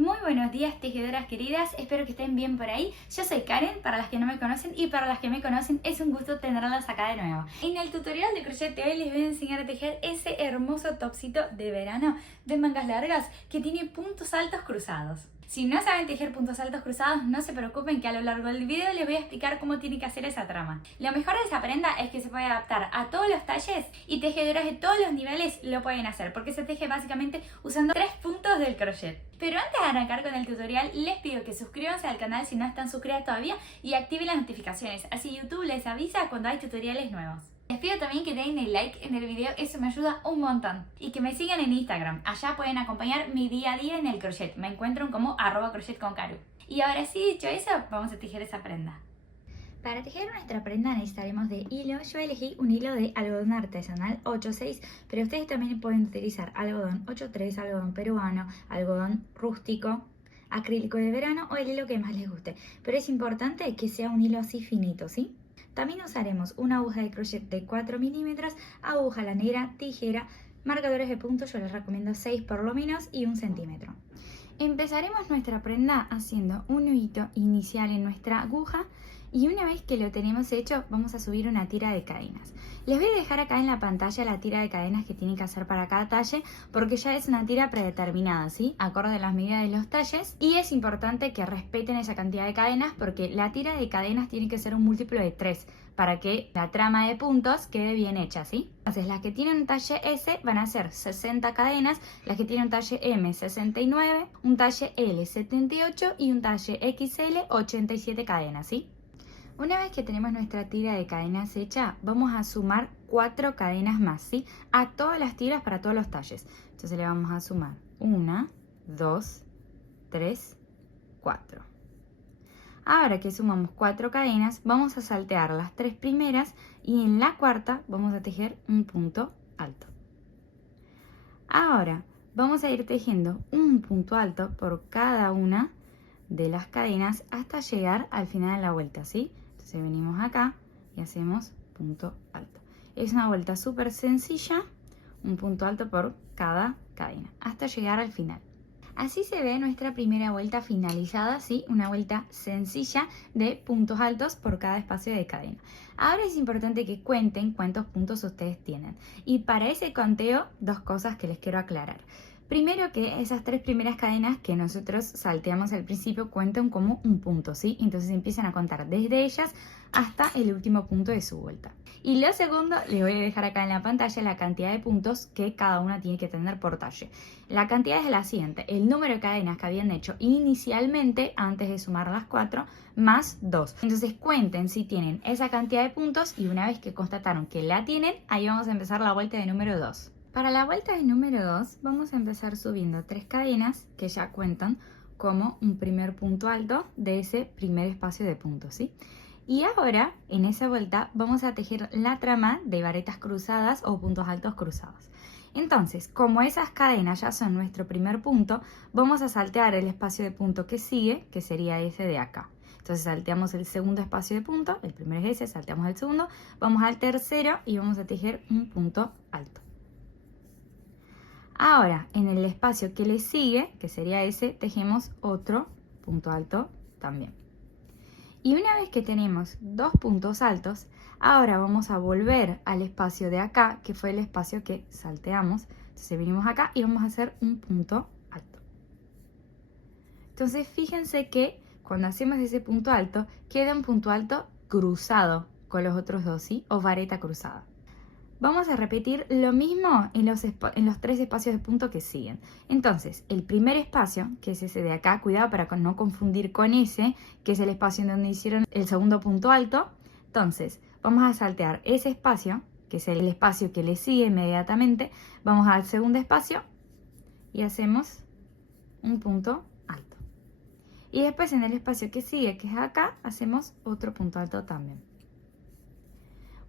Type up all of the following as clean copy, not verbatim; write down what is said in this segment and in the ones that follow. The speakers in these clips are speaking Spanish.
Muy buenos días, tejedoras queridas, espero que estén bien por ahí. Yo soy Karen, para las que no me conocen, y para las que me conocen es un gusto tenerlas acá de nuevo. En el tutorial de crochet de hoy les voy a enseñar a tejer ese hermoso topsito de verano de mangas largas que tiene puntos altos cruzados. Si no saben tejer puntos altos cruzados, no se preocupen que a lo largo del video les voy a explicar cómo tienen que hacer esa trama. Lo mejor de esa prenda es que se puede adaptar a todos los talles y tejedoras de todos los niveles lo pueden hacer porque se teje básicamente usando 3 puntos del crochet. Pero antes de arrancar con el tutorial, les pido que suscríbanse al canal si no están suscritas todavía y activen las notificaciones, así YouTube les avisa cuando hay tutoriales nuevos. Les pido también que den el like en el video, eso me ayuda un montón. Y que me sigan en Instagram, allá pueden acompañar mi día a día en el crochet. Me encuentran como @crochetconcaru. Y ahora sí, dicho eso, vamos a tejer esa prenda. Para tejer nuestra prenda necesitaremos de hilo. Yo elegí un hilo de algodón artesanal 8.6, pero ustedes también pueden utilizar algodón 8.3, algodón peruano, algodón rústico, acrílico de verano o el hilo que más les guste. Pero es importante que sea un hilo así finito, ¿sí? También usaremos una aguja de crochet de 4 milímetros, aguja lanera, tijera, marcadores de puntos, yo les recomiendo 6 por lo menos y 1 centímetro. Empezaremos nuestra prenda haciendo un nudito inicial en nuestra aguja y una vez que lo tenemos hecho vamos a subir una tira de cadenas. Les voy a dejar acá en la pantalla la tira de cadenas que tienen que hacer para cada talle porque ya es una tira predeterminada, ¿sí? Acorde a las medidas de los talles, y es importante que respeten esa cantidad de cadenas porque la tira de cadenas tiene que ser un múltiplo de 3 para que la trama de puntos quede bien hecha, ¿sí? Entonces las que tienen un talle S van a ser 60 cadenas, las que tienen un talle M 69, un talle L 78 y un talle XL 87 cadenas, ¿sí? Una vez que tenemos nuestra tira de cadenas hecha, vamos a sumar 4 cadenas más, ¿sí? A todas las tiras para todos los talles. Entonces le vamos a sumar 1, 2, 3, 4. Ahora que sumamos 4 cadenas, vamos a saltear las 3 primeras y en la cuarta vamos a tejer un punto alto. Ahora vamos a ir tejiendo un punto alto por cada una de las cadenas hasta llegar al final de la vuelta, ¿sí? Entonces venimos acá y hacemos punto alto. Es una vuelta súper sencilla, un punto alto por cada cadena, hasta llegar al final. Así se ve nuestra primera vuelta finalizada, ¿sí? Una vuelta sencilla de puntos altos por cada espacio de cadena. Ahora es importante que cuenten cuántos puntos ustedes tienen. Y para ese conteo, 2 cosas que les quiero aclarar. Primero, que esas 3 primeras cadenas que nosotros salteamos al principio cuentan como un punto, ¿sí? Entonces empiezan a contar desde ellas hasta el último punto de su vuelta. Y lo segundo, les voy a dejar acá en la pantalla la cantidad de puntos que cada una tiene que tener por talle. La cantidad es la siguiente: el número de cadenas que habían hecho inicialmente antes de sumar las 4 más 2. Entonces cuenten si tienen esa cantidad de puntos y una vez que constataron que la tienen, ahí vamos a empezar la vuelta de número 2. Para la vuelta de número 2 vamos a empezar subiendo 3 cadenas que ya cuentan como un primer punto alto de ese primer espacio de puntos, ¿sí? Y ahora en esa vuelta vamos a tejer la trama de varetas cruzadas o puntos altos cruzados. Entonces, como esas cadenas ya son nuestro primer punto, vamos a saltear el espacio de punto que sigue, que sería ese de acá. Entonces salteamos el segundo espacio de punto, el primero es ese, salteamos el segundo, vamos al tercero y vamos a tejer un punto alto. Ahora, en el espacio que le sigue, que sería ese, tejemos otro punto alto también. Y una vez que tenemos 2 puntos altos, ahora vamos a volver al espacio de acá, que fue el espacio que salteamos. Entonces venimos acá y vamos a hacer un punto alto. Entonces fíjense que cuando hacemos ese punto alto, queda un punto alto cruzado con los otros 2, ¿sí? O vareta cruzada. Vamos a repetir lo mismo en los 3 espacios de punto que siguen. Entonces, el primer espacio, que es ese de acá, cuidado para no confundir con ese, que es el espacio en donde hicieron el segundo punto alto. Entonces, vamos a saltear ese espacio, que es el espacio que le sigue inmediatamente. Vamos al segundo espacio y hacemos un punto alto. Y después en el espacio que sigue, que es acá, hacemos otro punto alto también.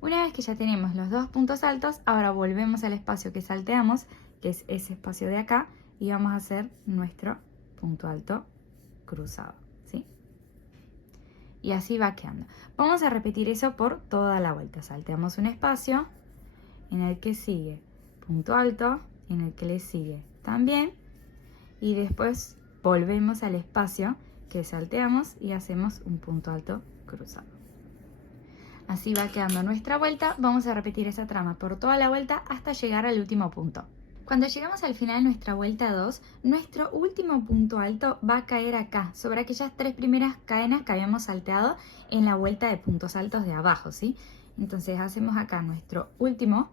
Una vez que ya tenemos los 2 puntos altos, ahora volvemos al espacio que salteamos, que es ese espacio de acá, y vamos a hacer nuestro punto alto cruzado, ¿sí? Y así va quedando. Vamos a repetir eso por toda la vuelta. Salteamos un espacio, en el que sigue punto alto, en el que le sigue también, y después volvemos al espacio que salteamos y hacemos un punto alto cruzado. Así va quedando nuestra vuelta. Vamos a repetir esa trama por toda la vuelta hasta llegar al último punto. Cuando llegamos al final de nuestra vuelta 2, nuestro último punto alto va a caer acá, sobre aquellas 3 primeras cadenas que habíamos salteado en la vuelta de puntos altos de abajo, ¿sí? Entonces hacemos acá nuestro último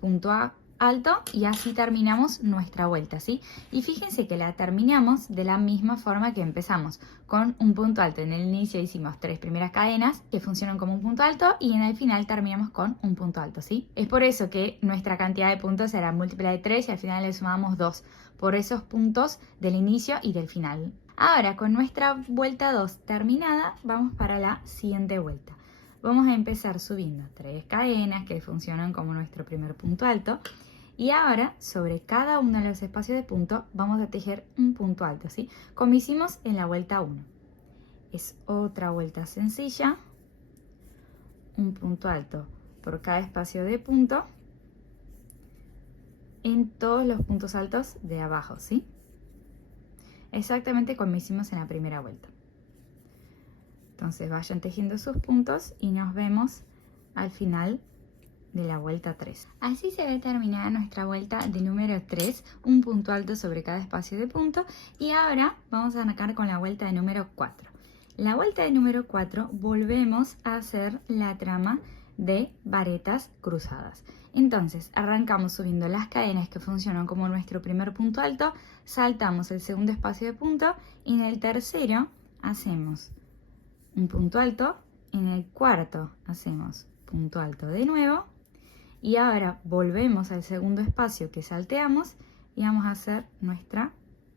punto alto y así terminamos nuestra vuelta, ¿sí? Y fíjense que la terminamos de la misma forma que empezamos, con un punto alto. En el inicio hicimos 3 primeras cadenas que funcionan como un punto alto y en el final terminamos con un punto alto, ¿sí? Es por eso que nuestra cantidad de puntos será múltipla de 3 y al final le sumamos 2 por esos puntos del inicio y del final. Ahora, con nuestra vuelta 2 terminada, vamos para la siguiente vuelta. Vamos a empezar subiendo 3 cadenas que funcionan como nuestro primer punto alto. Y ahora, sobre cada uno de los espacios de punto, vamos a tejer un punto alto, ¿sí? Como hicimos en la vuelta 1. Es otra vuelta sencilla. Un punto alto por cada espacio de punto en todos los puntos altos de abajo, ¿sí? Exactamente como hicimos en la primera vuelta. Entonces vayan tejiendo sus puntos y nos vemos al final de la vuelta 3. Así se ve terminada nuestra vuelta de número 3, un punto alto sobre cada espacio de punto. Y ahora vamos a arrancar con la vuelta de número 4. La vuelta de número 4 volvemos a hacer la trama de varetas cruzadas. Entonces arrancamos subiendo las cadenas que funcionan como nuestro primer punto alto, saltamos el segundo espacio de punto y en el tercero hacemos un punto alto, en el cuarto hacemos punto alto de nuevo. Y ahora volvemos al segundo espacio que salteamos y vamos a hacer nuestra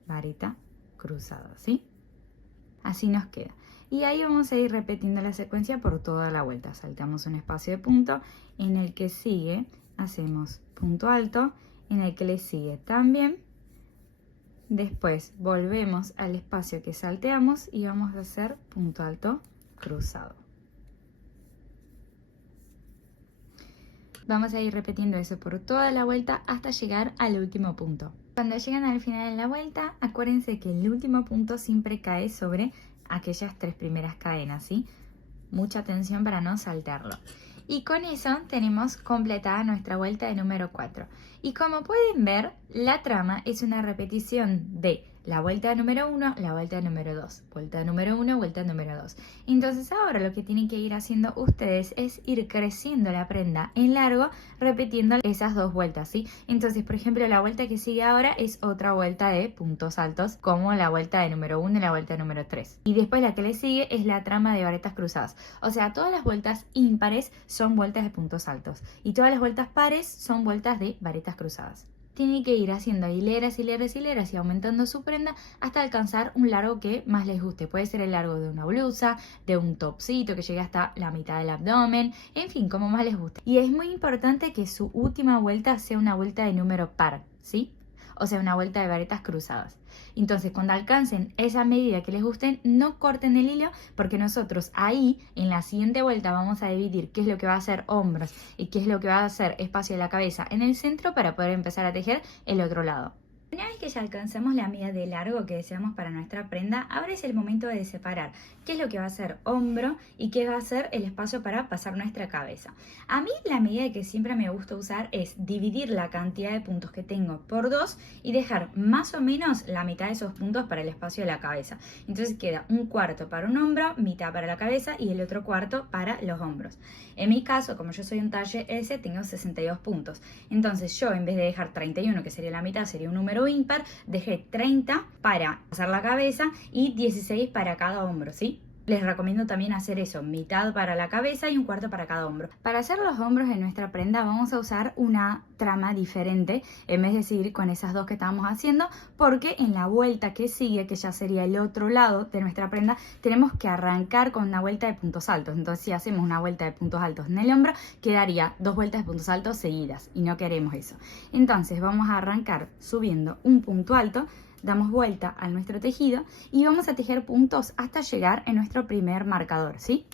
vareta cruzada, ¿sí? Así nos queda. Y ahí vamos a ir repitiendo la secuencia por toda la vuelta. Saltamos un espacio de punto, en el que sigue hacemos punto alto, en el que le sigue también. Después volvemos al espacio que salteamos y vamos a hacer punto alto cruzado. Vamos a ir repitiendo eso por toda la vuelta hasta llegar al último punto. Cuando llegan al final de la vuelta, acuérdense que el último punto siempre cae sobre aquellas 3 primeras cadenas, ¿sí? Mucha atención para no saltarlo. Y con eso tenemos completada nuestra vuelta de número 4. Y como pueden ver, la trama es una repetición de la vuelta número 1, la vuelta número 2, vuelta número 1, vuelta número 2. Entonces ahora lo que tienen que ir haciendo ustedes es ir creciendo la prenda en largo, repitiendo esas 2 vueltas, ¿sí? Entonces, por ejemplo, la vuelta que sigue ahora es otra vuelta de puntos altos, como la vuelta de número 1 y la vuelta número 3. Y después la que le sigue es la trama de varetas cruzadas. O sea, todas las vueltas ímpares son vueltas de puntos altos y todas las vueltas pares son vueltas de varetas cruzadas. Tienen que ir haciendo hileras, hileras, hileras y aumentando su prenda hasta alcanzar un largo que más les guste. Puede ser el largo de una blusa, de un topcito que llegue hasta la mitad del abdomen, en fin, como más les guste. Y es muy importante que su última vuelta sea una vuelta de número par, ¿sí? O sea, una vuelta de varetas cruzadas. Entonces, cuando alcancen esa medida que les gusten, no corten el hilo, porque nosotros ahí, en la siguiente vuelta, vamos a dividir qué es lo que va a ser hombros y qué es lo que va a ser espacio de la cabeza en el centro para poder empezar a tejer el otro lado. Una vez que ya alcanzamos la medida de largo que deseamos para nuestra prenda, ahora es el momento de separar qué es lo que va a ser hombro y qué va a ser el espacio para pasar nuestra cabeza. A mí la medida que siempre me gusta usar es dividir la cantidad de puntos que tengo por 2 y dejar más o menos la mitad de esos puntos para el espacio de la cabeza. Entonces queda un cuarto para un hombro, mitad para la cabeza y el otro cuarto para los hombros. En mi caso, como yo soy un talle S, tengo 62 puntos. Entonces yo, en vez de dejar 31, que sería la mitad, sería un número ímpar, dejé 30 para pasar la cabeza y 16 para cada hombro, ¿sí? Les recomiendo también hacer eso, mitad para la cabeza y un cuarto para cada hombro. Para hacer los hombros en nuestra prenda vamos a usar una trama diferente en vez de seguir con esas 2 que estábamos haciendo, porque en la vuelta que sigue, que ya sería el otro lado de nuestra prenda, tenemos que arrancar con una vuelta de puntos altos. Entonces, si hacemos una vuelta de puntos altos en el hombro, quedaría 2 vueltas de puntos altos seguidas y no queremos eso. Entonces, vamos a arrancar subiendo un punto alto, damos vuelta a nuestro tejido y vamos a tejer puntos hasta llegar a nuestro primer marcador, ¿sí?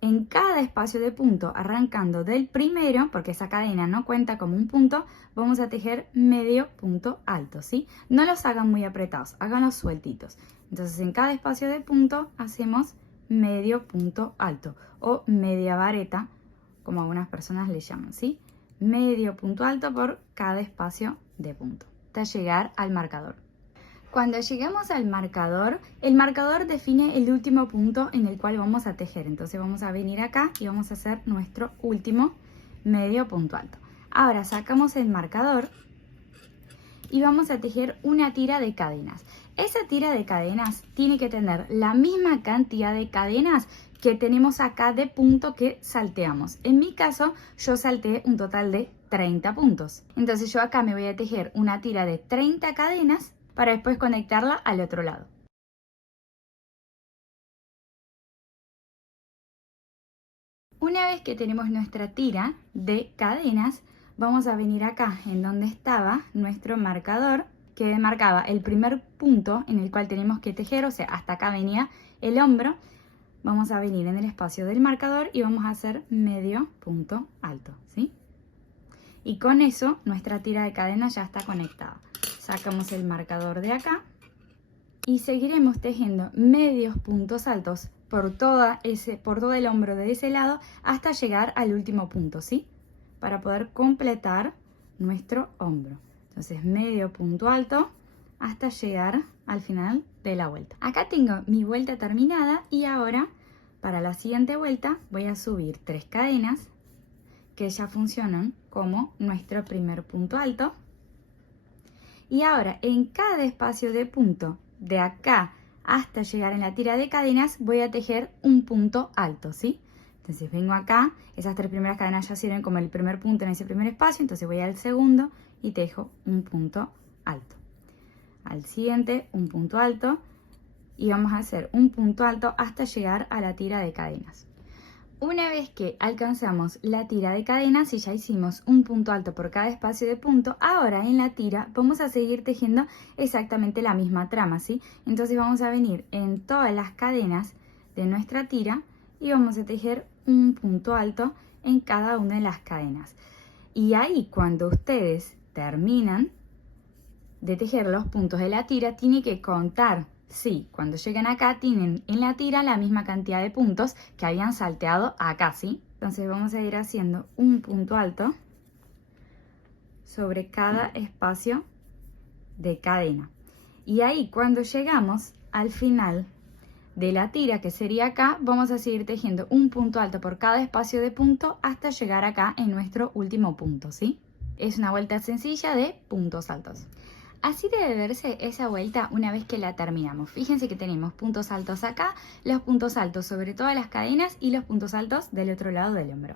en cada espacio de punto, arrancando del primero, porque esa cadena no cuenta como un punto, vamos a tejer medio punto alto, ¿sí? No los hagan muy apretados, háganlos sueltitos. Entonces en cada espacio de punto hacemos medio punto alto o media vareta, como algunas personas le llaman, ¿sí? Medio punto alto por cada espacio de punto, hasta llegar al marcador. Cuando lleguemos al marcador, el marcador define el último punto en el cual vamos a tejer. Entonces vamos a venir acá y vamos a hacer nuestro último medio punto alto. Ahora sacamos el marcador y vamos a tejer una tira de cadenas. Esa tira de cadenas tiene que tener la misma cantidad de cadenas que tenemos acá de punto que salteamos. En mi caso, yo salteé un total de 30 puntos. Entonces yo acá me voy a tejer una tira de 30 cadenas para después conectarla al otro lado. Una vez que tenemos nuestra tira de cadenas, vamos a venir acá en donde estaba nuestro marcador, que marcaba el primer punto en el cual tenemos que tejer, o sea, hasta acá venía el hombro. Vamos a venir en el espacio del marcador y vamos a hacer medio punto alto, ¿sí? Y con eso nuestra tira de cadena ya está conectada. Sacamos el marcador de acá y seguiremos tejiendo medios puntos altos por todo el hombro de ese lado hasta llegar al último punto, ¿sí? Para poder completar nuestro hombro. Entonces medio punto alto hasta llegar al final de la vuelta. Acá tengo mi vuelta terminada y ahora para la siguiente vuelta voy a subir 3 cadenas que ya funcionan como nuestro primer punto alto. Y ahora en cada espacio de punto de acá hasta llegar en la tira de cadenas voy a tejer un punto alto, ¿sí? Entonces vengo acá, esas 3 primeras cadenas ya sirven como el primer punto en ese primer espacio, entonces voy al segundo y tejo un punto alto. Al siguiente un punto alto y vamos a hacer un punto alto hasta llegar a la tira de cadenas. Una vez que alcanzamos la tira de cadenas y ya hicimos un punto alto por cada espacio de punto, ahora en la tira vamos a seguir tejiendo exactamente la misma trama, ¿sí? Entonces vamos a venir en todas las cadenas de nuestra tira y vamos a tejer un punto alto en cada una de las cadenas. Y ahí cuando ustedes terminan de tejer los puntos de la tira, tienen que contar. Sí, cuando llegan acá tienen en la tira la misma cantidad de puntos que habían salteado acá, ¿sí? Entonces vamos a ir haciendo un punto alto sobre cada espacio de cadena. Y ahí cuando llegamos al final de la tira, que sería acá, vamos a seguir tejiendo un punto alto por cada espacio de punto hasta llegar acá en nuestro último punto, ¿sí? Es una vuelta sencilla de puntos altos. Así debe verse esa vuelta una vez que la terminamos. Fíjense que tenemos puntos altos acá, los puntos altos sobre todas las cadenas y los puntos altos del otro lado del hombro.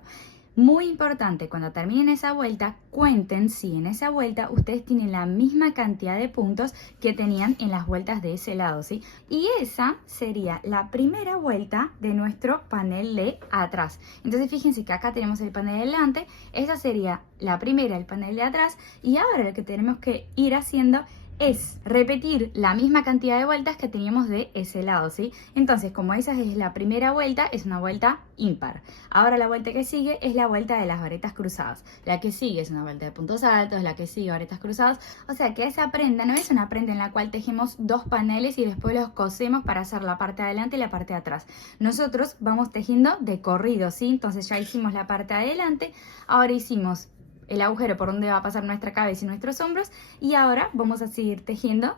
Muy importante, cuando terminen esa vuelta, cuenten si en esa vuelta ustedes tienen la misma cantidad de puntos que tenían en las vueltas de ese lado, ¿sí? Y esa sería la primera vuelta de nuestro panel de atrás. Entonces fíjense que acá tenemos el panel de delante, esa sería la primera, el panel de atrás, y ahora lo que tenemos que ir haciendo es repetir la misma cantidad de vueltas que teníamos de ese lado, ¿sí? Entonces, como esa es la primera vuelta, es una vuelta impar. Ahora la vuelta que sigue es la vuelta de las varetas cruzadas. La que sigue es una vuelta de puntos altos, la que sigue varetas cruzadas. O sea que esa prenda no es una prenda en la cual tejemos 2 paneles y después los cosemos para hacer la parte de adelante y la parte de atrás. Nosotros vamos tejiendo de corrido, ¿sí? Entonces ya hicimos la parte de adelante, ahora hicimos el agujero por donde va a pasar nuestra cabeza y nuestros hombros y ahora vamos a seguir tejiendo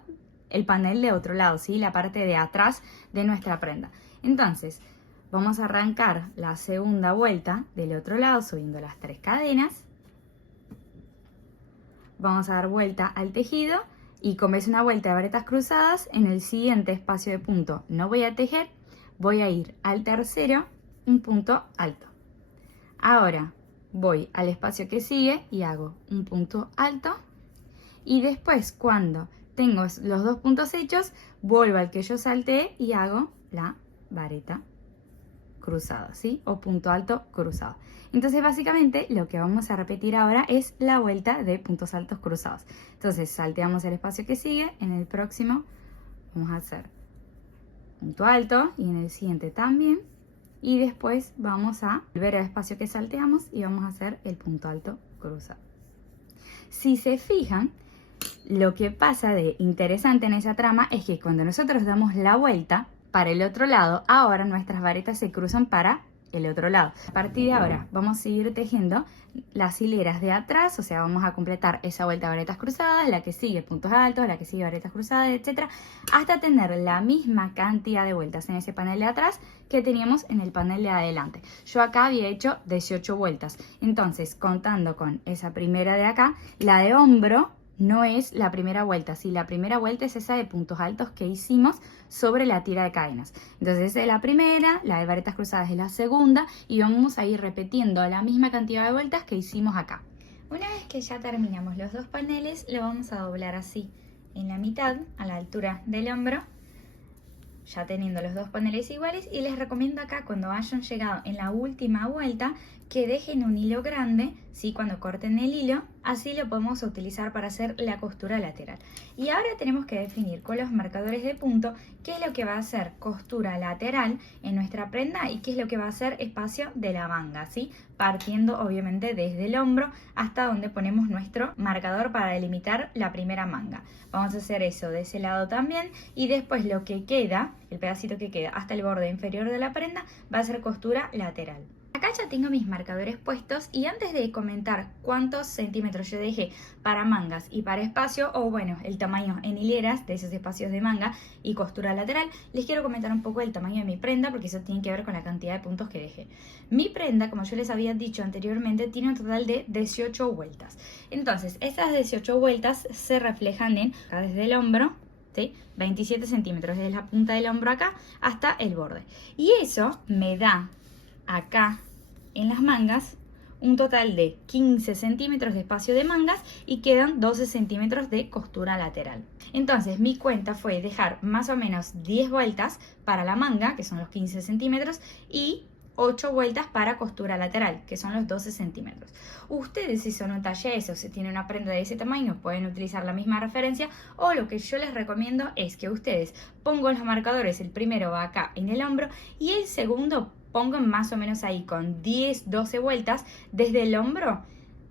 el panel de otro lado, ¿sí? La parte de atrás de nuestra prenda. Entonces vamos a arrancar la segunda vuelta del otro lado subiendo las 3 cadenas, vamos a dar vuelta al tejido y como es una vuelta de varetas cruzadas, en el siguiente espacio de punto no voy a tejer, voy a ir al tercero, un punto alto. Ahora voy al espacio que sigue y hago un punto alto y después cuando tengo los 2 puntos hechos vuelvo al que yo salteé y hago la vareta cruzada, ¿sí? O punto alto cruzado. Entonces básicamente lo que vamos a repetir ahora es la vuelta de puntos altos cruzados. Entonces salteamos el espacio que sigue, en el próximo vamos a hacer punto alto y en el siguiente también y después vamos a volver al espacio que salteamos y vamos a hacer el punto alto cruzado. Si se fijan, lo que pasa de interesante en esa trama es que cuando nosotros damos la vuelta para el otro lado, ahora nuestras varetas se cruzan para el otro lado. A partir de ahora vamos a seguir tejiendo las hileras de atrás, o sea, vamos a completar esa vuelta de varetas cruzadas, la que sigue puntos altos, la que sigue varetas cruzadas, etcétera, hasta tener la misma cantidad de vueltas en ese panel de atrás que teníamos en el panel de adelante. Yo acá había hecho 18 vueltas, entonces contando con esa primera de acá, la de hombro no es la primera vuelta, sí, la primera vuelta es esa de puntos altos que hicimos sobre la tira de cadenas. Entonces esa es la primera, la de varetas cruzadas es la segunda y vamos a ir repitiendo la misma cantidad de vueltas que hicimos acá. Una vez que ya terminamos los dos paneles, lo vamos a doblar así en la mitad, a la altura del hombro, ya teniendo los dos paneles iguales, y les recomiendo acá cuando hayan llegado en la última vuelta que dejen un hilo grande, ¿sí? Cuando corten el hilo, así lo podemos utilizar para hacer la costura lateral. Y ahora tenemos que definir con los marcadores de punto qué es lo que va a hacer costura lateral en nuestra prenda y qué es lo que va a hacer espacio de la manga, ¿sí? Partiendo obviamente desde el hombro hasta donde ponemos nuestro marcador para delimitar la primera manga. Vamos a hacer eso de ese lado también, y después lo que queda, el pedacito que queda hasta el borde inferior de la prenda, va a ser costura lateral. Acá ya tengo mis marcadores puestos, y antes de comentar cuántos centímetros yo dejé para mangas y para espacio, o bueno, el tamaño en hileras de esos espacios de manga y costura lateral, les quiero comentar un poco el tamaño de mi prenda, porque eso tiene que ver con la cantidad de puntos que dejé. Mi prenda, como yo les había dicho anteriormente, tiene un total de 18 vueltas. Entonces, esas 18 vueltas se reflejan en, acá desde el hombro, ¿sí? 27 centímetros, desde la punta del hombro acá hasta el borde. Y eso me da acá en las mangas un total de 15 centímetros de espacio de mangas y quedan 12 centímetros de costura lateral. Entonces mi cuenta fue dejar más o menos 10 vueltas para la manga, que son los 15 centímetros, y 8 vueltas para costura lateral, que son los 12 centímetros. Ustedes, si son un talle S o si tienen una prenda de ese tamaño, pueden utilizar la misma referencia, o lo que yo les recomiendo es que ustedes pongan los marcadores, el primero va acá en el hombro y el segundo pongan más o menos ahí con 10-12 vueltas desde el hombro.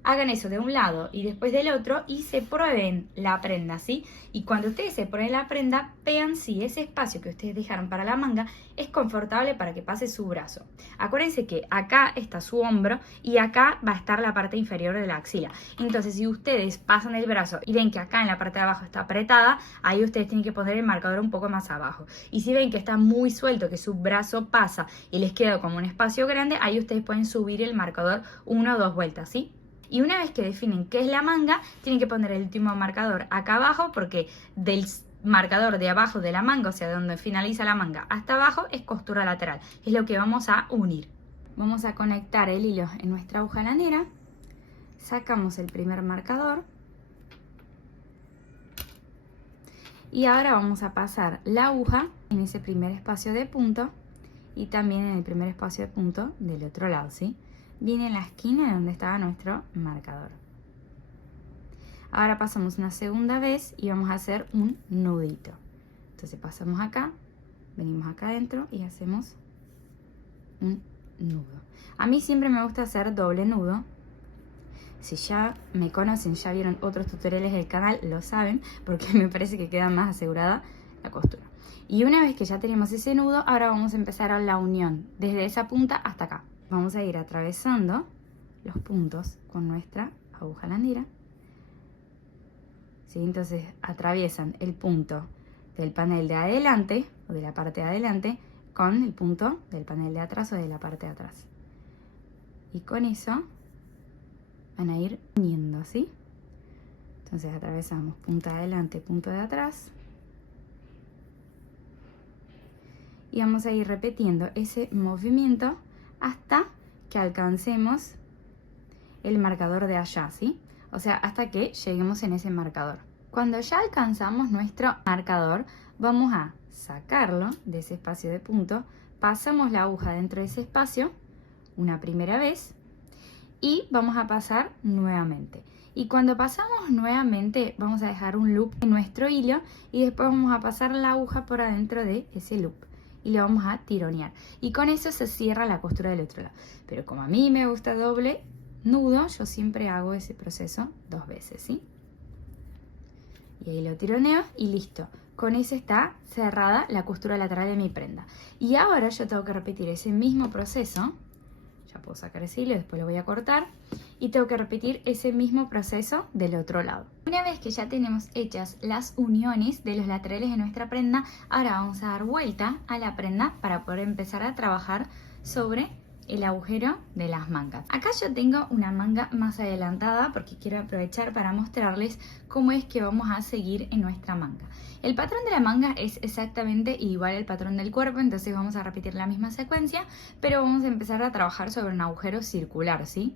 Hagan eso de un lado y después del otro y se prueben la prenda, ¿sí? Y cuando ustedes se prueben la prenda, vean si ese espacio que ustedes dejaron para la manga es confortable para que pase su brazo. Acuérdense que acá está su hombro y acá va a estar la parte inferior de la axila. Entonces, si ustedes pasan el brazo y ven que acá en la parte de abajo está apretada, ahí ustedes tienen que poner el marcador un poco más abajo. Y si ven que está muy suelto, que su brazo pasa y les queda como un espacio grande, ahí ustedes pueden subir el marcador 1 o 2 vueltas, ¿sí? Y una vez que definen qué es la manga, tienen que poner el último marcador acá abajo, porque del marcador de abajo de la manga, o sea, de donde finaliza la manga hasta abajo, es costura lateral. Es lo que vamos a unir. Vamos a conectar el hilo en nuestra aguja lanera. Sacamos el primer marcador. Y ahora vamos a pasar la aguja en ese primer espacio de punto y también en el primer espacio de punto del otro lado, ¿sí? Viene en la esquina donde estaba nuestro marcador. Ahora pasamos una segunda vez y vamos a hacer un nudito. Entonces pasamos acá, venimos acá adentro y hacemos un nudo. A mí siempre me gusta hacer doble nudo. Si ya me conocen, ya vieron otros tutoriales del canal, lo saben, porque me parece que queda más asegurada la costura. Y una vez que ya tenemos ese nudo, ahora vamos a empezar a la unión, desde esa punta hasta acá. Vamos a ir atravesando los puntos con nuestra aguja lanera. ¿Sí? Entonces atraviesan el punto del panel de adelante o de la parte de adelante con el punto del panel de atrás o de la parte de atrás. Y con eso van a ir uniendo, ¿sí? Entonces atravesamos punta de adelante, punto de atrás. Y vamos a ir repitiendo ese movimiento hasta que alcancemos el marcador de allá, ¿sí? O sea, hasta que lleguemos en ese marcador. Cuando ya alcanzamos nuestro marcador, vamos a sacarlo de ese espacio de punto, pasamos la aguja dentro de ese espacio una primera vez y vamos a pasar nuevamente. Y cuando pasamos nuevamente, vamos a dejar un loop en nuestro hilo y después vamos a pasar la aguja por adentro de ese loop. y le vamos a tironear. Y con eso se cierra la costura del otro lado. Pero como a mí me gusta doble nudo, yo siempre hago ese proceso 2 veces, ¿sí? Y ahí lo tironeo y listo. Con eso está cerrada la costura lateral de mi prenda. Y ahora yo tengo que repetir ese mismo proceso. Ya puedo sacar ese hilo, después lo voy a cortar. Y tengo que repetir ese mismo proceso del otro lado. Una vez que ya tenemos hechas las uniones de los laterales de nuestra prenda, ahora vamos a dar vuelta a la prenda para poder empezar a trabajar sobre el agujero de las mangas. Acá yo tengo una manga más adelantada porque quiero aprovechar para mostrarles cómo es que vamos a seguir en nuestra manga. El patrón de la manga es exactamente igual al patrón del cuerpo, entonces vamos a repetir la misma secuencia, pero vamos a empezar a trabajar sobre un agujero circular, ¿sí?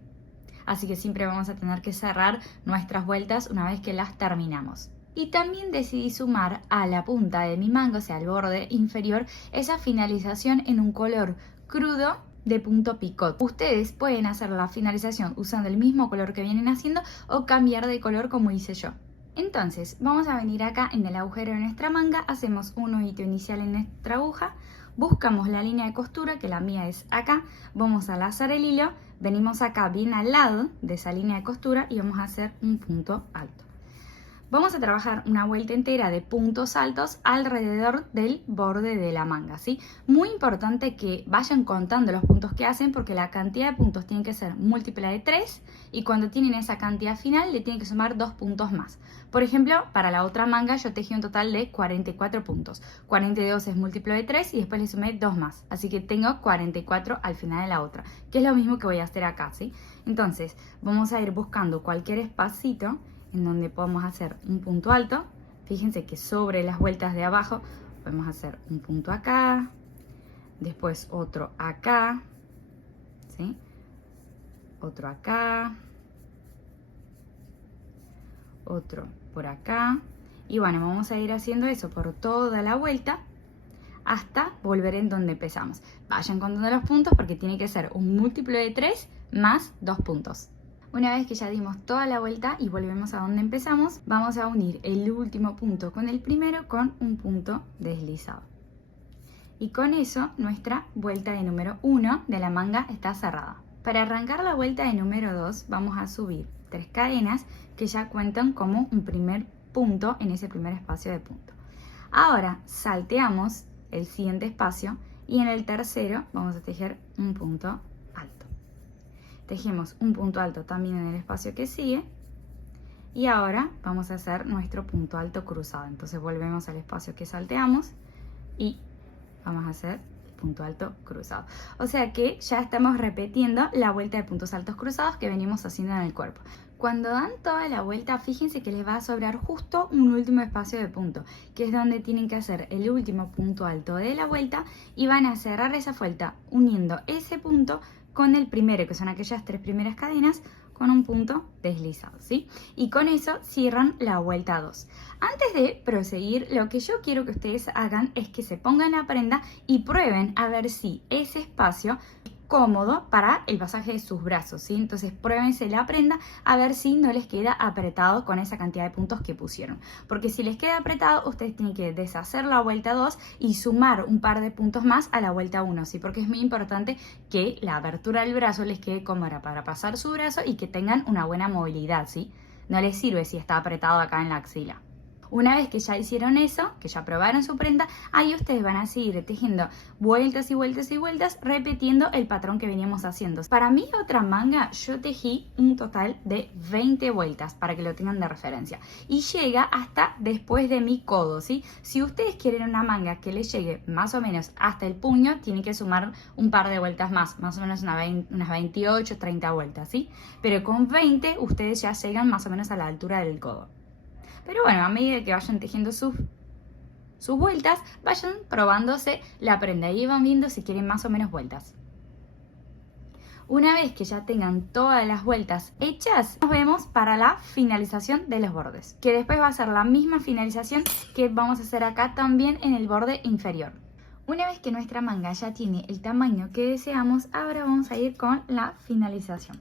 Así que siempre vamos a tener que cerrar nuestras vueltas una vez que las terminamos. Y también decidí sumar a la punta de mi manga, o sea al borde inferior, esa finalización en un color crudo de punto picot. Ustedes pueden hacer la finalización usando el mismo color que vienen haciendo o cambiar de color como hice yo. Entonces vamos a venir acá en el agujero de nuestra manga, hacemos un nudito inicial en nuestra aguja, buscamos la línea de costura, que la mía es acá, vamos a lazar el hilo, venimos acá bien al lado de esa línea de costura y vamos a hacer un punto alto. Vamos a trabajar una vuelta entera de puntos altos alrededor del borde de la manga, ¿sí? Muy importante que vayan contando los puntos que hacen porque la cantidad de puntos tiene que ser múltipla de 3 y cuando tienen esa cantidad final le tienen que sumar 2 puntos más. Por ejemplo, para la otra manga yo tejí un total de 44 puntos. 42 es múltiplo de 3 y después le sumé 2 más. Así que tengo 44 al final de la otra, que es lo mismo que voy a hacer acá, ¿sí? Entonces, vamos a ir buscando cualquier espacito en donde podemos hacer un punto alto. Fíjense que sobre las vueltas de abajo podemos hacer un punto acá, después otro acá, ¿sí? Otro acá, otro por acá y bueno, vamos a ir haciendo eso por toda la vuelta hasta volver en donde empezamos. Vayan contando los puntos porque tiene que ser un múltiplo de 3 más 2 puntos. Una vez que ya dimos toda la vuelta y volvemos a donde empezamos, vamos a unir el último punto con el primero con un punto deslizado. Y con eso nuestra vuelta de número 1 de la manga está cerrada. Para arrancar la vuelta de número 2 vamos a subir 3 cadenas que ya cuentan como un primer punto en ese primer espacio de punto. Ahora salteamos el siguiente espacio y en el tercero vamos a tejer un punto alto. Tejemos un punto alto también en el espacio que sigue y ahora vamos a hacer nuestro punto alto cruzado. Entonces volvemos al espacio que salteamos y vamos a hacer el punto alto cruzado. O sea que ya estamos repitiendo la vuelta de puntos altos cruzados que venimos haciendo en el cuerpo. Cuando dan toda la vuelta, fíjense que les va a sobrar justo un último espacio de punto, que es donde tienen que hacer el último punto alto de la vuelta y van a cerrar esa vuelta uniendo ese punto con el primero, que son aquellas 3 primeras cadenas, con un punto deslizado, ¿sí? Y con eso cierran la vuelta 2. Antes de proseguir, lo que yo quiero que ustedes hagan es que se pongan la prenda y prueben a ver si ese espacio es cómodo para el pasaje de sus brazos, ¿sí? Entonces pruébense la prenda a ver si no les queda apretado con esa cantidad de puntos que pusieron. Porque si les queda apretado, ustedes tienen que deshacer la vuelta 2 y sumar un par de puntos más a la vuelta 1, ¿sí? Porque es muy importante que la abertura del brazo les quede cómoda para pasar su brazo y que tengan una buena movilidad, ¿sí? No les sirve si está apretado acá en la axila. Una vez que ya hicieron eso, que ya probaron su prenda, ahí ustedes van a seguir tejiendo vueltas y vueltas y vueltas, repitiendo el patrón que veníamos haciendo. Para mi otra manga yo tejí un total de 20 vueltas, para que lo tengan de referencia. Y llega hasta después de mi codo, ¿sí? Si ustedes quieren una manga que les llegue más o menos hasta el puño, tienen que sumar un par de vueltas más o menos unas 28, 30 vueltas, ¿sí? Pero con 20 ustedes ya llegan más o menos a la altura del codo. Pero bueno, a medida que vayan tejiendo sus vueltas, vayan probándose la prenda y van viendo si quieren más o menos vueltas. Una vez que ya tengan todas las vueltas hechas, nos vemos para la finalización de los bordes, que después va a ser la misma finalización que vamos a hacer acá también en el borde inferior. Una vez que nuestra manga ya tiene el tamaño que deseamos, ahora vamos a ir con la finalización.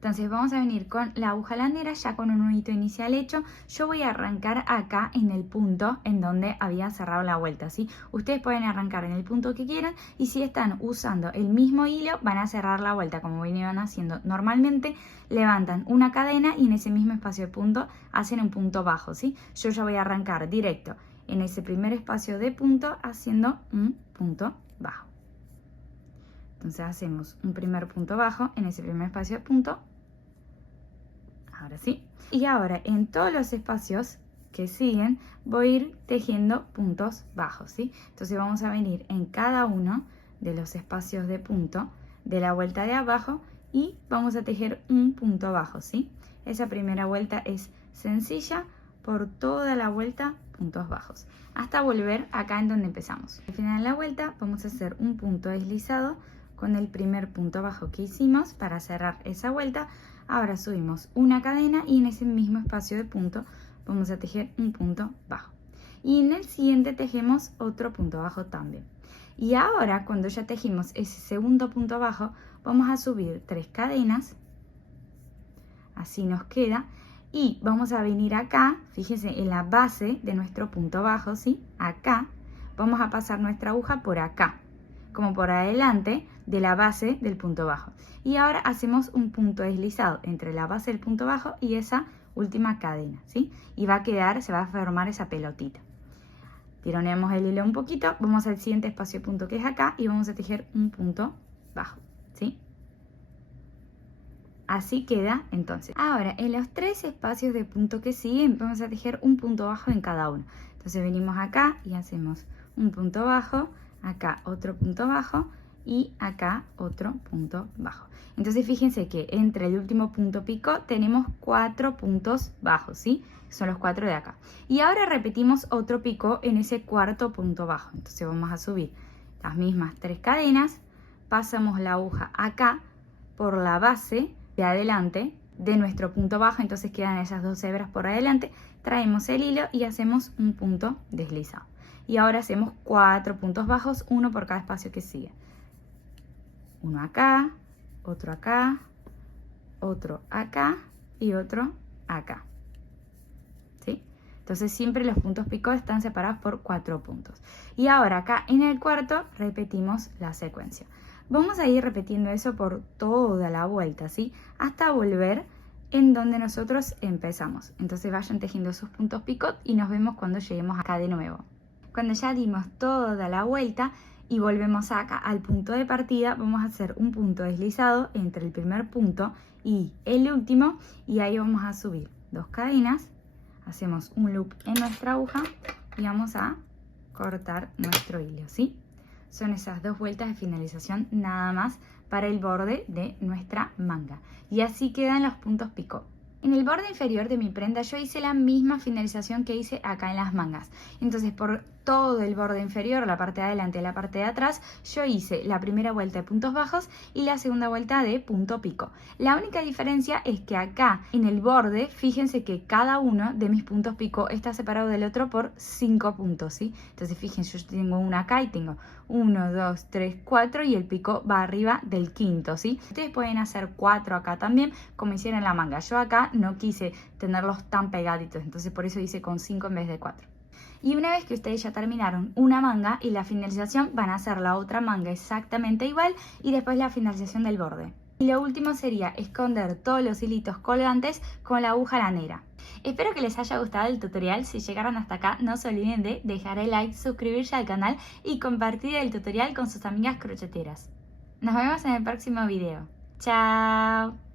Entonces vamos a venir con la aguja lanera ya con un nudito inicial hecho. Yo voy a arrancar acá en el punto en donde había cerrado la vuelta, ¿sí? Ustedes pueden arrancar en el punto que quieran y si están usando el mismo hilo van a cerrar la vuelta como venían haciendo normalmente. Levantan una cadena y en ese mismo espacio de punto hacen un punto bajo, ¿sí? Yo ya voy a arrancar directo en ese primer espacio de punto haciendo un punto bajo. Entonces hacemos un primer punto bajo en ese primer espacio de punto. Ahora sí. Y ahora en todos los espacios que siguen voy a ir tejiendo puntos bajos, ¿sí? Entonces vamos a venir en cada uno de los espacios de punto de la vuelta de abajo y vamos a tejer un punto bajo, ¿sí? Esa primera vuelta es sencilla, por toda la vuelta puntos bajos, hasta volver acá en donde empezamos. Al final de la vuelta vamos a hacer un punto deslizado con el primer punto bajo que hicimos para cerrar esa vuelta. Ahora subimos una cadena y en ese mismo espacio de punto vamos a tejer un punto bajo. Y en el siguiente tejemos otro punto bajo también. Y ahora cuando ya tejimos ese segundo punto bajo, vamos a subir 3 cadenas. Así nos queda. Y vamos a venir acá, fíjense, en la base de nuestro punto bajo, ¿sí? Acá vamos a pasar nuestra aguja por acá, como por adelante de la base del punto bajo. Y ahora hacemos un punto deslizado entre la base del punto bajo y esa última cadena, ¿sí? Y va a quedar, se va a formar esa pelotita. Tironeamos el hilo un poquito, vamos al siguiente espacio de punto que es acá y vamos a tejer un punto bajo, ¿sí? Así queda entonces. Ahora, en los 3 espacios de punto que siguen, vamos a tejer un punto bajo en cada uno. Entonces venimos acá y hacemos un punto bajo, acá otro punto bajo y acá otro punto bajo. Entonces fíjense que entre el último punto picot tenemos 4 puntos bajos, ¿sí? Son los 4 de acá. Y ahora repetimos otro picot en ese cuarto punto bajo. Entonces vamos a subir las mismas 3 cadenas, pasamos la aguja acá por la base de adelante de nuestro punto bajo, entonces quedan esas 2 hebras por adelante, traemos el hilo y hacemos un punto deslizado. Y ahora hacemos 4 puntos bajos, uno por cada espacio que sigue. Uno acá, otro acá, otro acá y otro acá. ¿Sí? Entonces siempre los puntos picot están separados por 4 puntos. Y ahora acá en el cuarto repetimos la secuencia. Vamos a ir repitiendo eso por toda la vuelta, ¿sí? Hasta volver en donde nosotros empezamos. Entonces vayan tejiendo sus puntos picot y nos vemos cuando lleguemos acá de nuevo. Cuando ya dimos toda la vuelta y volvemos acá al punto de partida, vamos a hacer un punto deslizado entre el primer punto y el último y ahí vamos a subir 2 cadenas, hacemos un loop en nuestra aguja y vamos a cortar nuestro hilo, ¿sí? Son esas 2 vueltas de finalización nada más para el borde de nuestra manga. Y así quedan los puntos picot. En el borde inferior de mi prenda yo hice la misma finalización que hice acá en las mangas. Entonces por todo el borde inferior, la parte de adelante y la parte de atrás, yo hice la primera vuelta de puntos bajos y la segunda vuelta de punto picot. La única diferencia es que acá en el borde, fíjense que cada uno de mis puntos picot está separado del otro por 5 puntos, ¿sí? Entonces fíjense, yo tengo uno acá y tengo 1, 2, 3, 4 y el picot va arriba del quinto, ¿sí? Ustedes pueden hacer 4 acá también, como hicieron en la manga. Yo acá no quise tenerlos tan pegaditos, entonces por eso hice con 5 en vez de 4. Y una vez que ustedes ya terminaron una manga y la finalización, van a hacer la otra manga exactamente igual y después la finalización del borde. Y lo último sería esconder todos los hilitos colgantes con la aguja lanera. Espero que les haya gustado el tutorial. Si llegaron hasta acá, no se olviden de dejar el like, suscribirse al canal y compartir el tutorial con sus amigas crocheteras. Nos vemos en el próximo video. ¡Chao!